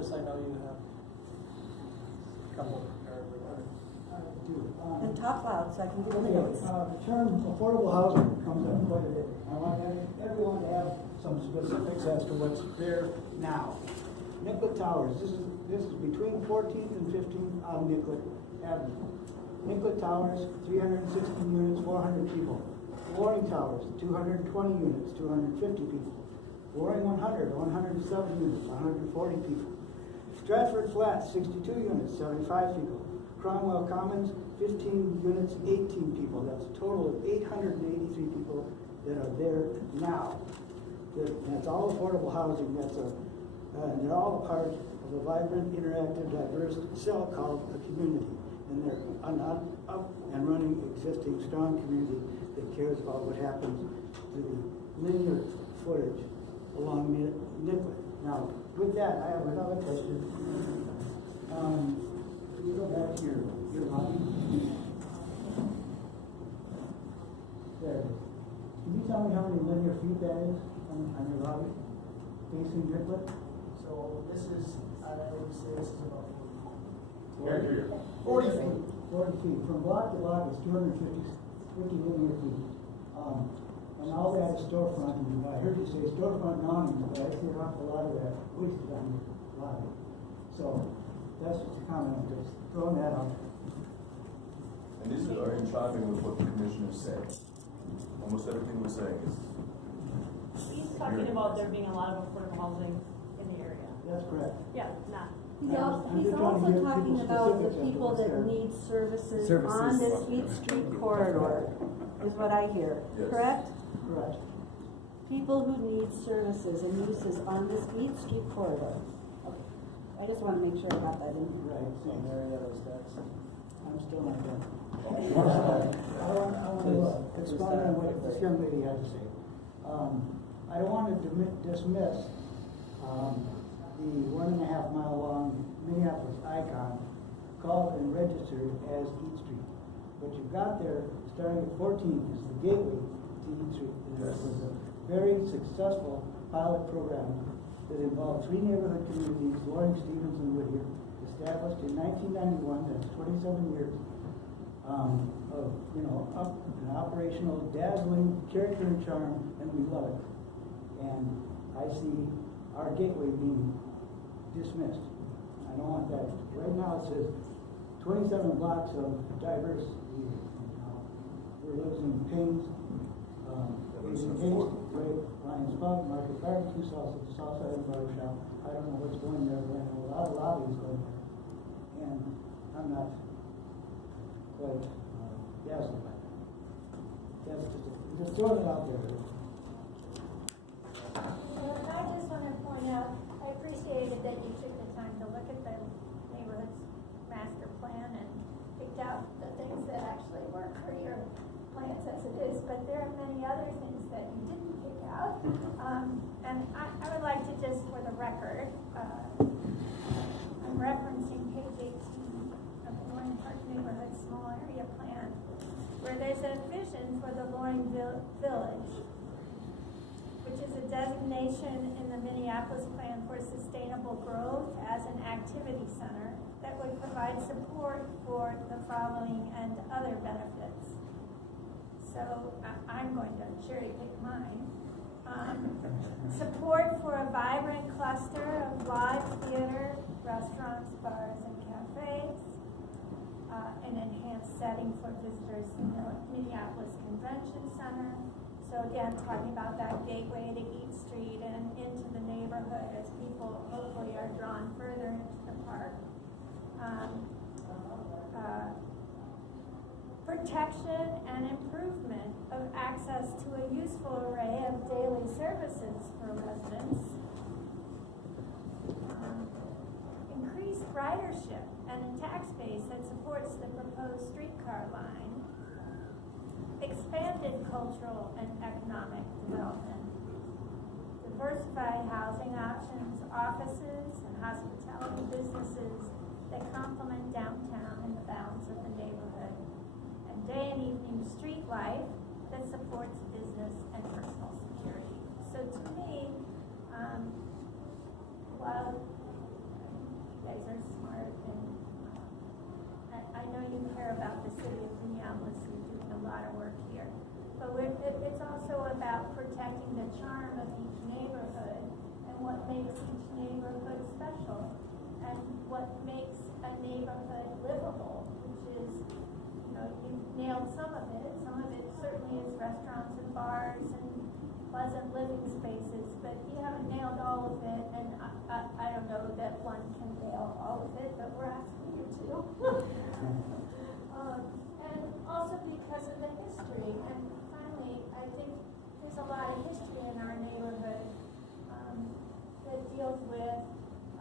Chris, I know you have a couple prepared. And talk loud so I can give you the notes. The term affordable housing comes up quite a bit. I want everyone to have some specifics as to what's there now. Nicollet Towers, this is between 14th and 15th on Nicollet Avenue. Nicollet Towers, 360 units, 400 people. Loring Towers, 220 units, 250 people. Loring 100, 107 units, 140 people. Stratford Flats, 62 units, 75 people. Cromwell Commons, 15 units, 18 people. That's a total of 883 people that are there now. That's all affordable housing. And they're all a part of a vibrant, interactive, diverse cell called a community. And they're an up and running, existing, strong community that cares about what happens to the linear footage along Nicollet. Now, with that, I have another question. You go back to your lobby. There. Can you tell me how many linear feet that is on your lobby facing Nicollet? So this is, I would say this is about 40 feet. 40 feet. From block to block is 250 linear feet. And all that is storefront. And I heard you say storefront non, but I see an awful lot of that wasted on your lobby. So that's just a comment. Just throwing that out. And this is in chiming with what the commissioner said. Almost everything we're saying is. He's talking about there being a lot of affordable housing in the area. That's correct. Yeah, not. He's also talking about the people that need services on this Beat Street corridor, is what I hear. Yes. Correct? Correct. People who need services and uses on this Beat Street corridor. Okay. I just want to make sure I got that in. Right. Same area as that's. I'm still not done. I want to expound on what this young lady had to say. I don't want to dismiss the 1.5 mile long Minneapolis icon called and registered as Eat Street. What you've got there, starting at 14th, is the gateway to Eat Street. And it was a very successful pilot program that involved 3 neighborhood communities, Loring, Stevens, and Whittier, established in 1991. That's 27 years of up and operational, dazzling character and charm, and we love it. And I see our gateway being dismissed. I don't want that. Right now it says 27 blocks of diverse. We're losing Paynes, right, Lions Pub, Market Barbecue, south side of the barber shop. I don't know what's going there, but I know a lot of lobbies going there. And I'm not quite dazzled by that. That's just throwing it out there. I just want to point out, I appreciated that you took the time to look at the neighborhood's master plan and picked out the things that actually work for your plans as it is, but there are many other things that you didn't pick out. And I would like to just, for the record, I'm referencing page 18 of the Loring Park Neighborhood Small Area Plan, where there's a vision for the Loring Village, which is a designation in the Minneapolis Plan for Sustainable Growth as an activity center that would provide support for the following and other benefits. So I'm going to cherry pick mine. Support for a vibrant cluster of live theater, restaurants, bars, and cafes. An enhanced setting for visitors in the Minneapolis Convention Center. So again, talking about that gateway to Eat Street and into the neighborhood as people hopefully are drawn further into the park. Protection and improvement of access to a useful array of daily services for residents. Increased ridership and a tax base that supports the proposed streetcar line. Expanded cultural and economic development. Diversified housing options, offices, and hospitality businesses that complement downtown and the balance of the neighborhood. And day and evening street life that supports business and personal security. So to me, while guys are smart, and I know you care about the city of Minneapolis and doing a lot of work here. But it's also about protecting the charm of each neighborhood and what makes each neighborhood special and what makes a neighborhood livable, which is, you know, you nailed some of it. Some of it certainly is restaurants and bars and pleasant living spaces, but you haven't nailed all of it, and I don't know that one can nail all of it, but we're asking you to. And also because of the history, and finally, I think there's a lot of history in our neighborhood that deals with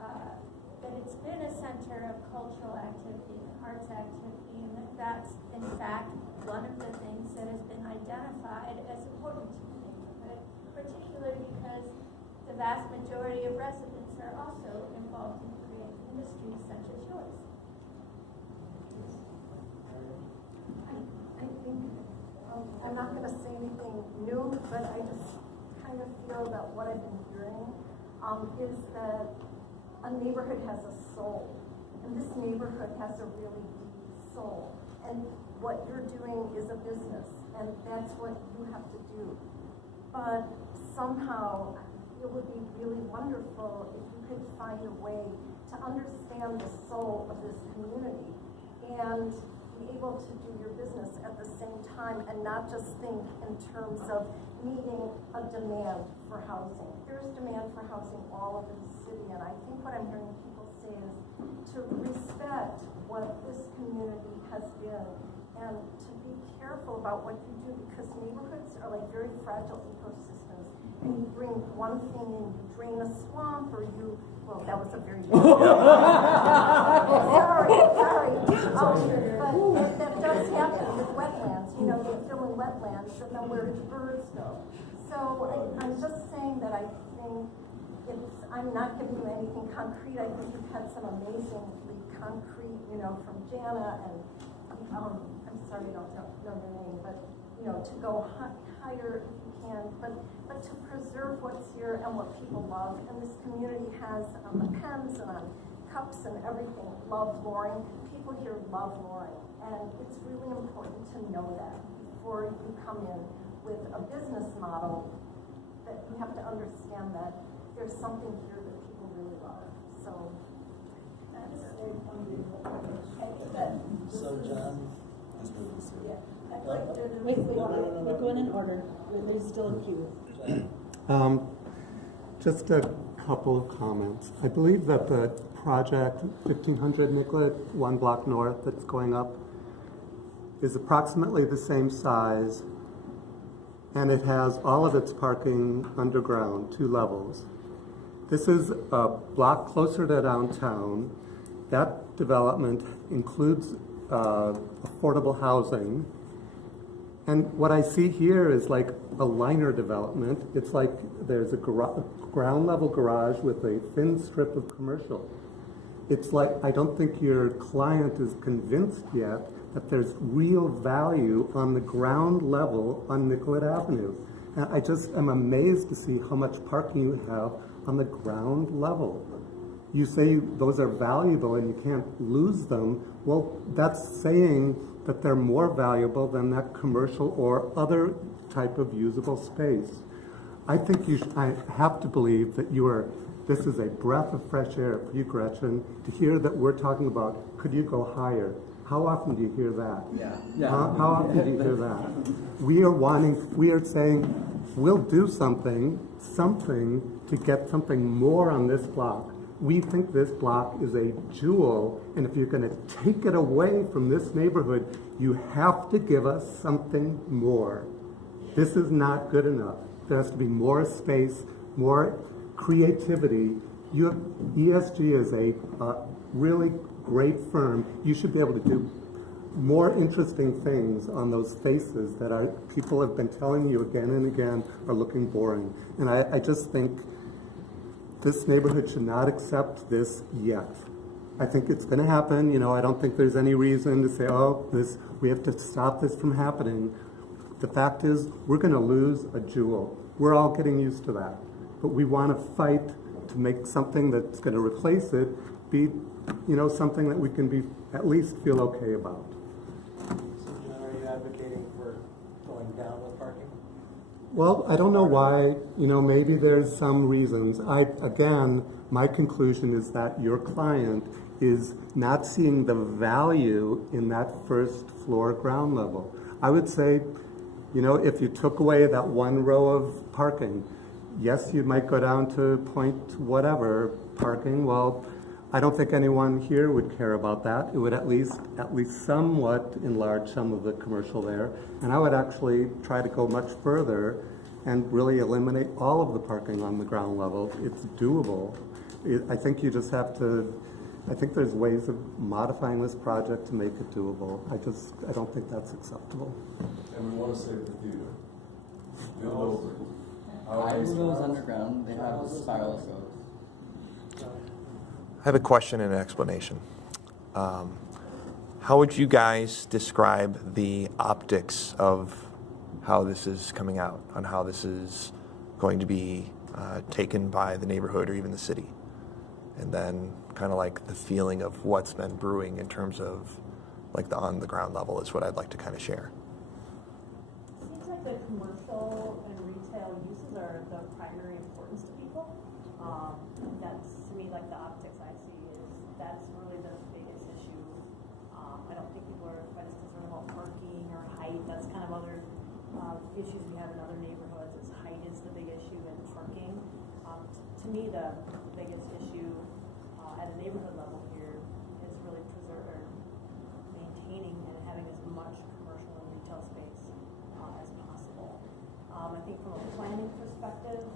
that it's been a center of cultural activity and arts activity, and that's in fact one of the things that has been identified as important to the neighborhood, particularly because the vast majority of residents are also involved in creative industries such as yours. I think, I'm not going to say anything new, but I just kind of feel that what I've been hearing is that a neighborhood has a soul, and this neighborhood has a really deep soul. And what you're doing is a business, and that's what you have to do. But somehow, it would be really wonderful if you could find a way to understand the soul of this community and be able to do your business at the same time and not just think in terms of meeting a demand for housing. There's demand for housing all over the city, and I think what I'm hearing people say is to respect what this community has been and to be careful about what you do, because neighborhoods are like very fragile ecosystems, and you bring one thing in, you drain a swamp, or you, well, that was a very sorry. But that does happen with wetlands. You know, they fill in wetlands, and then where do the birds go? So I'm just saying that I think I'm not giving you anything concrete. I think you've had some amazingly concrete, you know, from Jana, and I'm sorry I don't know your name, but, you know, to go higher if you can, but to preserve what's here and what people love. And this community has on the pens and on cups and everything, love flooring. People here love flooring, and it's really important to know that before you come in with a business model, that you have to understand that there's something here that people really love. So that's So John, I'd like to wait, we're going in order. There's still a queue. Just a couple of comments. I believe that the project 1500 Nicollet, 1 block north, that's going up, is approximately the same size, and it has all of its parking underground, 2 levels. This is a block closer to downtown. That development includes affordable housing. And what I see here is like a liner development. It's like there's a ground level garage with a thin strip of commercial. It's like, I don't think your client is convinced yet that there's real value on the ground level on Nicollet Avenue. And I just am amazed to see how much parking you have on the ground level. You say those are valuable and you can't lose them. Well, that's saying that they're more valuable than that commercial or other type of usable space. I think I have to believe that this is a breath of fresh air for you, Gretchen, to hear that we're talking about, could you go higher? How often do you hear that? Yeah. How often do you hear that? We are saying, we'll do something to get something more on this block. We think this block is a jewel, and if you're going to take it away from this neighborhood, you have to give us something more. This is not good enough. There has to be more space, more creativity. ESG is a really great firm. You should be able to do more interesting things on those spaces that people have been telling you again and again are looking boring. And I just think this neighborhood should not accept this yet. I think it's going to happen. You know, I don't think there's any reason to say, oh, we have to stop this from happening. The fact is, we're going to lose a jewel. We're all getting used to that. But we want to fight to make something that's going to replace it be, something that we can be at least feel okay about. So John, are you advocating for going down with parking? Well, I don't know why, maybe there's some reasons. Again, my conclusion is that your client is not seeing the value in that first floor ground level. I would say, if you took away that one row of parking, yes, you might go down to point whatever parking. Well, I don't think anyone here would care about that. It would at least somewhat enlarge some of the commercial there. And I would actually try to go much further and really eliminate all of the parking on the ground level. It's doable. I think you just have to, I think there's ways of modifying this project to make it doable. I don't think that's acceptable. And we want to save the theater. Build over. Higher goes underground, they have a spiral goes. I have a question and an explanation. How would you guys describe the optics of how this is coming out, on how this is going to be taken by the neighborhood or even the city? And then kind of like the feeling of what's been brewing in terms of like the on the ground level is what I'd like to kind of share. Seems like the commercial and retail uses are the primary importance to people. That's to me like the optics I see is that's really the biggest issue. I don't think people are quite as concerned about parking or height. That's kind of other issues we have in other neighborhoods. Is height is the big issue and parking. To me, the biggest issue at a neighborhood level here is really maintaining and having as much commercial and retail space as possible. I think from a planning perspective,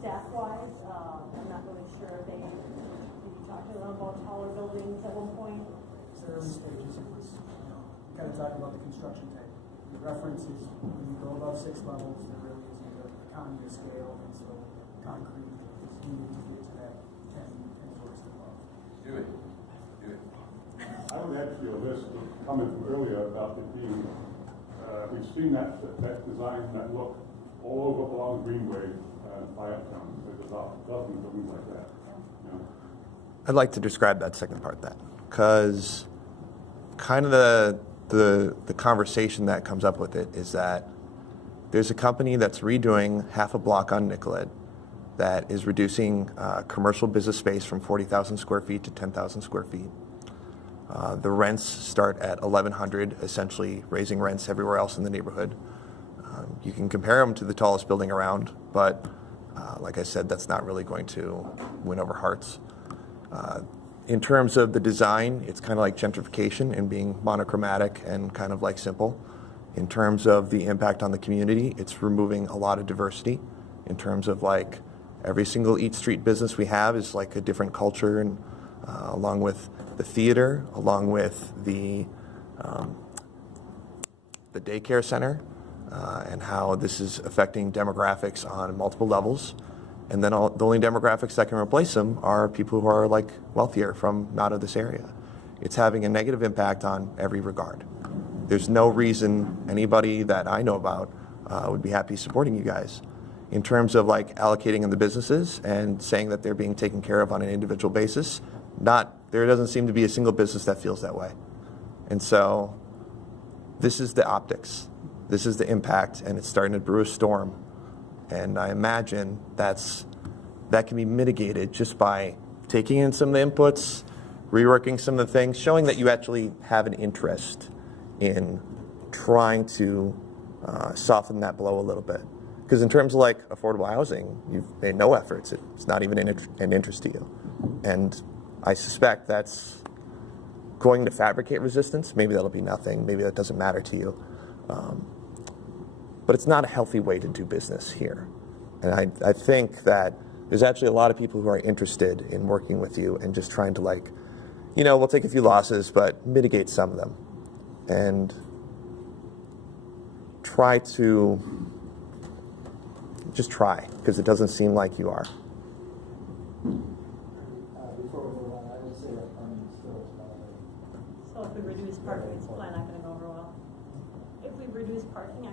staff-wise, I'm not really sure did you talk to them about taller buildings at one point? It's early stages of this, kind of talking about the construction type. The reference is when you go above 6 levels, there really isn't an economy of scale, and so concrete is needed to get to that 10 floors above. Do it. I would add to your list of comment from earlier about it being, we've seen that design, that look all over along Greenway by Uptown. There's about dozens of things like that. I'd like to describe that second part then, because kind of the conversation that comes up with it is that there's a company that's redoing half a block on Nicollet that is reducing commercial business space from 40,000 square feet to 10,000 square feet. The rents start at $1,100, essentially raising rents everywhere else in the neighborhood. You can compare them to the tallest building around, but like I said, that's not really going to win over hearts. In terms of the design, it's kind of like gentrification and being monochromatic and kind of like simple. In terms of the impact on the community, it's removing a lot of diversity in terms of like every single Eat Street business we have is like a different culture, and along with the theater, along with the daycare center, and how this is affecting demographics on multiple levels. And then the only demographics that can replace them are people who are like wealthier from not of this area. It's having a negative impact on every regard. There's no reason anybody that I know about would be happy supporting you guys. In terms of like allocating in the businesses and saying that they're being taken care of on an individual basis, there doesn't seem to be a single business that feels that way. And so this is the optics. This is the impact, and it's starting to brew a storm. And I imagine that can be mitigated just by taking in some of the inputs, reworking some of the things, showing that you actually have an interest in trying to soften that blow a little bit. Because in terms of like affordable housing, you've made no efforts. It's not even an interest to you. And I suspect that's going to fabricate resistance. Maybe that'll be nothing. Maybe that doesn't matter to you. But it's not a healthy way to do business here. And I think that there's actually a lot of people who are interested in working with you and just trying to like, we'll take a few losses, but mitigate some of them. And just try, because it doesn't seem like you are. Before we move on, I would say that parking still is valid. So if we reduce parking, it's probably not going to go over well. If we reduce parking,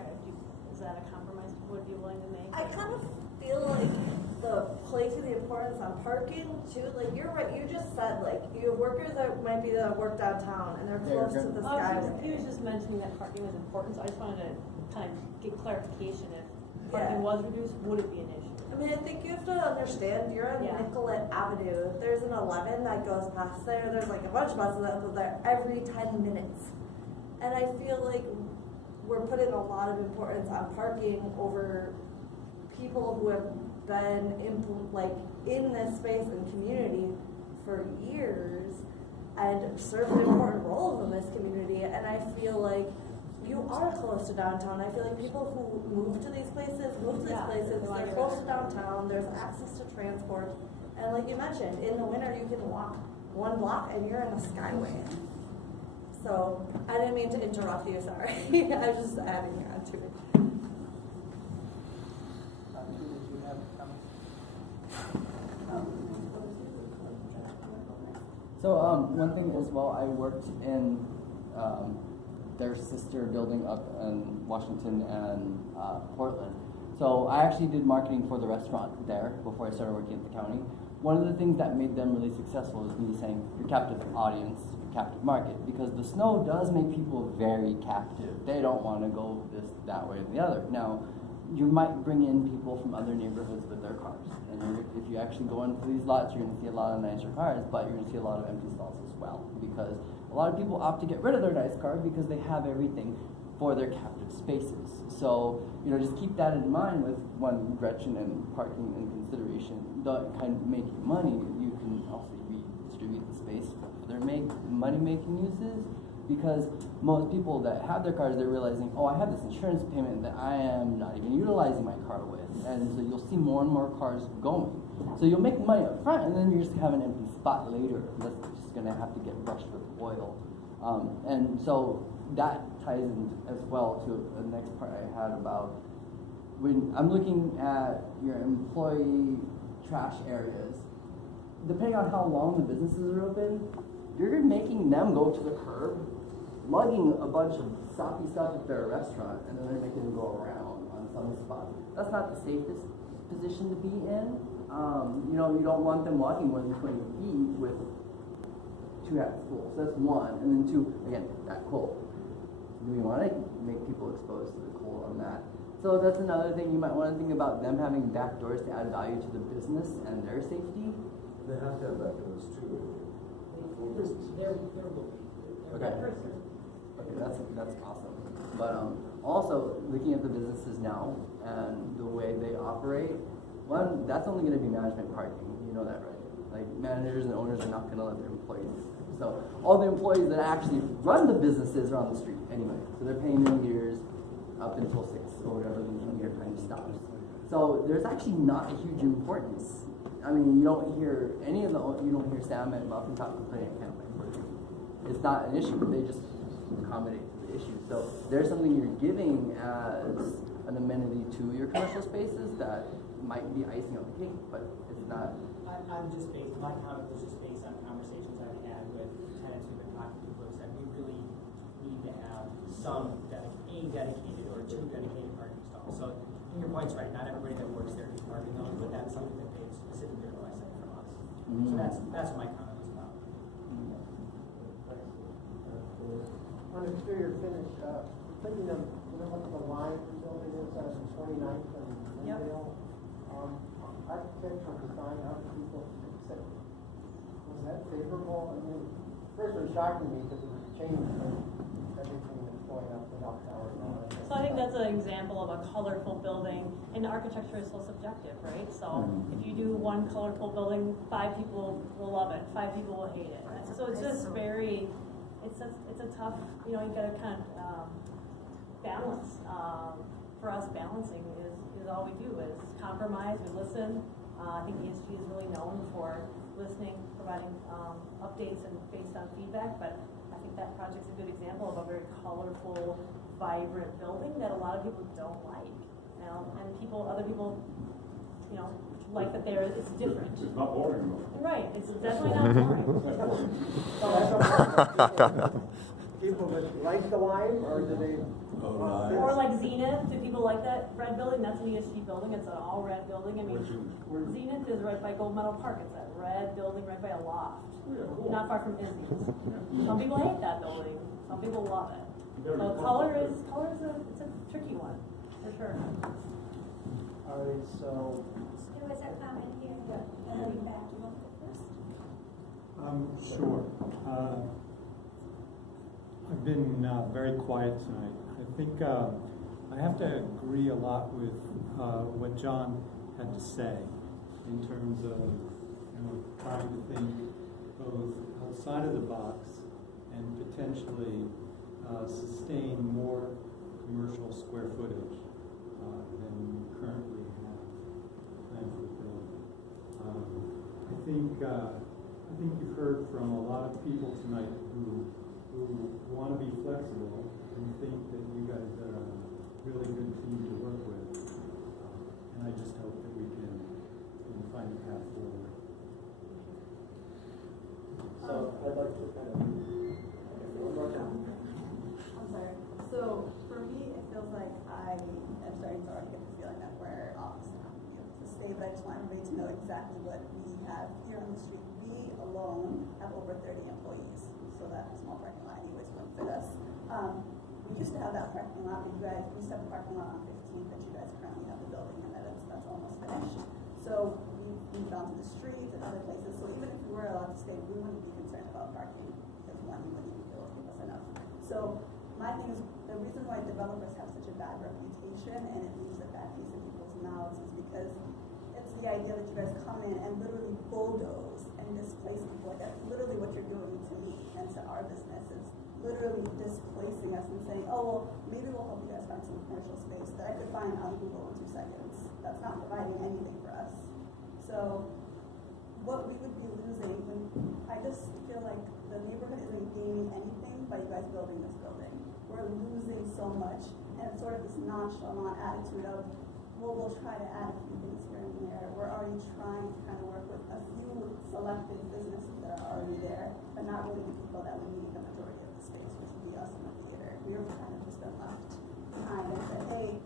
is that a compromise people would be willing to make? I kind of feel like the placing the importance on parking too, like you're right, you just said, like, you have workers that might be that work downtown and they're close to the skyway. He was just mentioning that parking was important, so I just wanted to kind of get clarification if parking was reduced, would it be an issue? I mean, I think you have to understand, you're on Nicollet Avenue, there's an 11 that goes past there, there's like a bunch of buses that go there every 10 minutes. And I feel like we're putting a lot of importance on parking over people who have been in this space and community for years and served important roles in this community. And I feel like you are close to downtown. I feel like people who move to these places, they're close to downtown, there's access to transport. And like you mentioned, in the winter you can walk 1 block and you're in the skyway. So, I didn't mean to interrupt you, sorry. I was just adding on to it. So one thing as well, I worked in their sister building up in Washington and Portland. So I actually did marketing for the restaurant there before I started working at the county. One of the things that made them really successful is me saying your captive audience, your captive market, because the snow does make people very captive. They don't want to go that way or the other. Now, you might bring in people from other neighborhoods with their cars. And if you actually go into these lots, you're going to see a lot of nicer cars, but you're going to see a lot of empty stalls as well. Because a lot of people opt to get rid of their nice car because they have everything for their captive spaces. So, just keep that in mind with one Gretchen and parking in consideration. The kind of making money, you can also redistribute the space for their money-making uses. Because most people that have their cars, they're realizing, oh, I have this insurance payment that I am not even utilizing my car with. And so you'll see more and more cars going. So you'll make money up front, and then you just have an empty spot later. That's just going to have to get brushed with oil. And so that ties in as well to the next part I had about when I'm looking at your employee trash areas. Depending on how long the businesses are open, you're making them go to the curb, lugging a bunch of soppy stuff at their restaurant, and then they're making them go around on some spots. That's not the safest position to be in. You don't want them walking more than 20 feet with 2 hats full. So that's one. And then 2, again, that cold. Do we want to make people exposed to the cold on that? So that's another thing you might want to think about, them having back doors to add value to the business and their safety. They have to have back doors too. Okay. Okay, that's awesome. But also looking at the businesses now and the way they operate, one, that's only going to be management parking. You know that, right? Like managers and owners are not going to let their employees do that. So all the employees that actually run the businesses are on the street anyway. So they're paying meters up until 6 or whatever the meter time stops. So there's actually not a huge importance. I mean, you don't hear Sam at Muffin Top complaining at camping. It's not an issue, but they just accommodate to the issue. So there's something you're giving as an amenity to your commercial spaces that might be icing on the cake, but it's not. My comment was just based on conversations I've had with tenants we've been talking to, folks that we really need to have some dedicated or 2 dedicated parking stalls. So your point's right, not everybody that works there is parking those, but that's something that they've specifically requested from us. So that's what my comment was about. On a exterior finish, thinking of, what the line building is on 29th and Glendale, architectural design, how do people fix it? Was that favorable? I mean, first it was shocking me because it was changed from everything that's going up the clock tower and all that. So I think that's an example of a colorful building, and architecture is so subjective, right? So if you do one colorful building, 5 people will love it, 5 people will hate it. So it's just very, it's a tough, you gotta kind of balance. For us, balancing is all we do, is compromise, we listen. I think ESG is really known for listening, providing updates and based on feedback, but I think that project's a good example of a very colorful, vibrant building that a lot of people don't like. And other people, like that it's different. It's not boring though. Right, it's definitely not boring. People that like the line, or do they? Or like Zenith, do people like that red building? That's an ESG building. building, it's an all red building, I mean, Zenith is right by Gold Medal Park, it's that red building right by a loft. Not far from Izzy's. Some people hate that building, some people love it. So color is it's a tricky one, for sure. All right, so. There was a comment here, and then back to look first. Sure. I've been very quiet tonight. I think I have to agree a lot with what John had to say in terms of trying to think both outside of the box and potentially sustain more commercial square footage than we currently have planned for the building. I think you've heard from a lot of people tonight who want to be flexible and think that you guys are a really good team to work with. And I just hope that we can find a path forward. So I'd like to kind of one more time. I'm sorry. So for me, it feels like I am starting to already get the feeling that we're obviously not going to be able to stay, but I just want everybody to know exactly what we have here on the street. We alone have over 30 employees, so that small parking lot anyways wouldn't fit us. We used to have that parking lot, but we used to have a parking lot on 15th, but you guys currently have the building, and that's almost finished. So we've moved on to the streets and other places, so even if we were allowed to stay, we wouldn't be concerned about parking, because one, we wouldn't even be able to give us enough. So my thing is, the reason why developers have such a bad reputation, and it leaves a bad taste in people's mouths, is because it's the idea that you guys come in and literally bulldoze and displace people. Like, that's literally what you're doing to me and to our business. It's literally displacing us and saying, oh, well, maybe we'll help you guys find some commercial space that I could find on Google in 2 seconds. That's not providing anything for us. So what we would be losing, I just feel like the neighborhood isn't gaining anything by you guys building this building. We're losing so much, and it's sort of this nonchalant attitude of, well, we'll try to add a few things here and there. We're already trying to kind of work with a few selected businesses that are already there, but not really the people that would need the majority of the space, which would be us in the theater. We were kind of just been left behind and said, hey,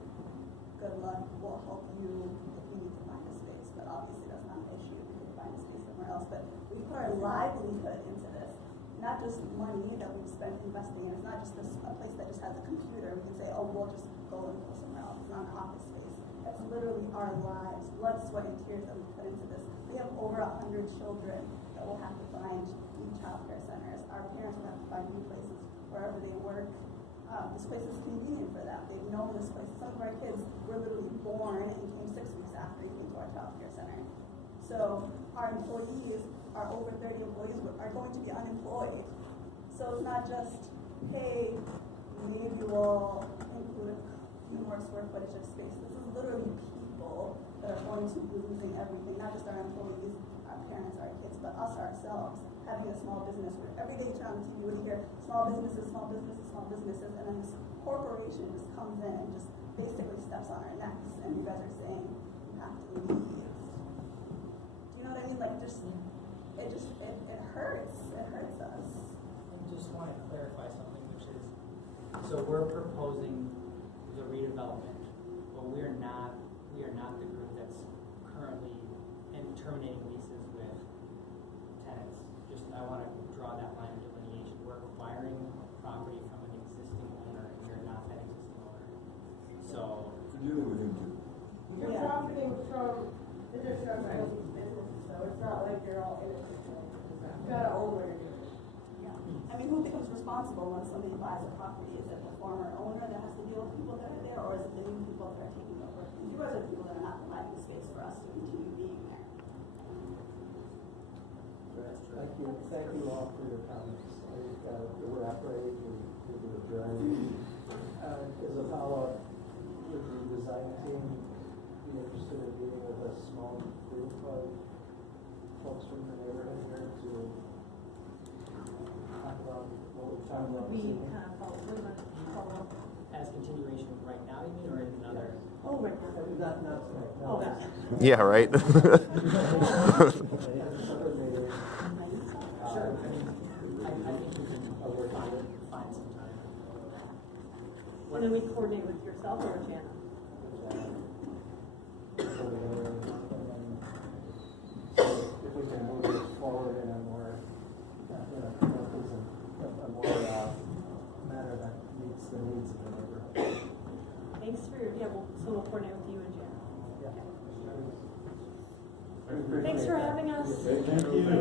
good luck, we'll help you if you need to find a space. But obviously that's not an issue. We can find a space somewhere else. But we put our livelihood into this, not just money that we've spent investing in. It's not just a place that just has a computer. We can say, oh, we'll just go and go somewhere else. It's not an office space. That's literally our lives, blood, sweat, and tears that we put into this. We have over 100 children that will have to find new child care centers. Our parents will have to find new places wherever they work. This place is convenient for them. They've known this place. Some of our kids were literally born and came 6 weeks after you came to our child care center. So our employees, our over 30 employees, are going to be unemployed. So it's not just, hey, maybe we'll include a few more square footage of space. This is literally people that are going to be losing everything, not just our employees, our parents, our kids, but us ourselves, having a small business where every day you turn on the TV, you hear small businesses, small businesses, small businesses, and then this corporation just comes in and just basically steps on our necks, and you guys are saying, you have to leave. Do you know what I mean? Like, it hurts. It hurts us. I just want to clarify something, which is, so we're proposing the redevelopment, but we are not the group that's currently terminating leases with tenants. Just, I want to draw that line of delineation. We're acquiring property from an existing owner, and you're not that existing owner. So you're dealing with him too. You're profiting from the discharge of these businesses, so it's not like you're all in it. You gotta own what you're doing. Yeah. I mean, who becomes responsible when somebody buys a property? Is it the former owner that has to deal with people that are there, or is it the new people that are taking over? Because you guys are the people that are not providing space for us to continue being there. Thank you all for your comments. I think we're operating to the adjourn. As a follow-up, would the design team be interested in meeting with a small group of folks from the neighborhood here to talk about what we've talked about this evening? Follow up. as continuation right now, you mean, or in another? Oh, right now. Not tonight. No. Oh, that's. Yeah, right. Sure. I think we can find some time. And then we coordinate with yourself or Jana? so we'll coordinate with you and Jan. Thanks for having us. Thank you.